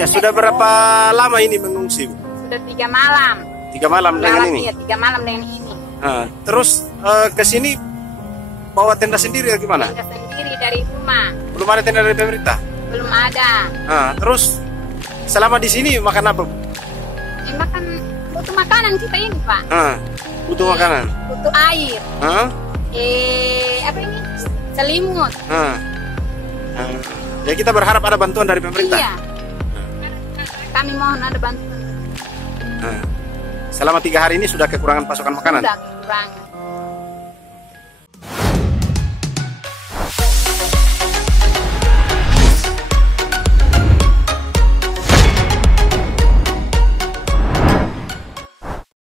Ya, sudah berapa lama ini mengungsi, Bu? Sudah 3 malam. 3 malam dengan ini? Iya, 3 malam dengan ini. Terus ke sini bawa tenda sendiri atau gimana? Tenda sendiri dari rumah. Belum ada tenda dari pemerintah? Belum ada. Terus selama di sini makan apa, Bu? Makan, butuh makanan kita ini, Pak. Butuh makanan? Butuh air. Apa ini? Selimut. Ya, kita berharap ada bantuan dari pemerintah. Iya. Kami mohon ada bantuan. Selama 3 hari ini sudah kekurangan pasokan makanan? Sudah kekurangan.